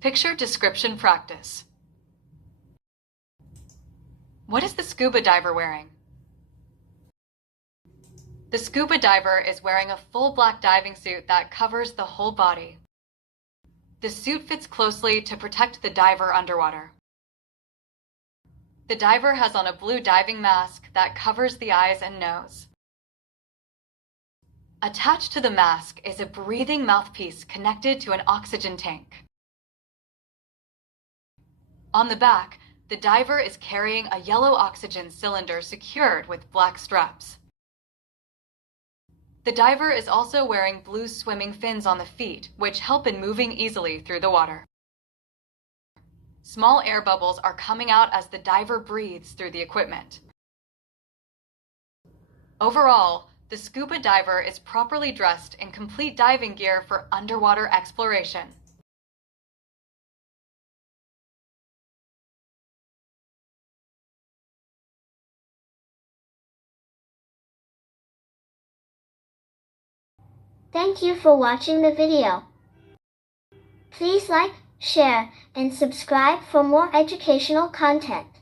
Picture description practice. What is the scuba diver wearing? The scuba diver is wearing a full black diving suit that covers the whole body. The suit fits closely to protect the diver underwater. The diver has on a blue diving mask that covers the eyes and nose. Attached to the mask is a breathing mouthpiece connected to an oxygen tank. On the back, the diver is carrying a yellow oxygen cylinder secured with black straps. The diver is also wearing blue swimming fins on the feet, which help in moving easily through the water. Small air bubbles are coming out as the diver breathes through the equipment. Overall, the scuba diver is properly dressed in complete diving gear for underwater exploration. Thank you for watching the video. Please like, share, and subscribe for more educational content.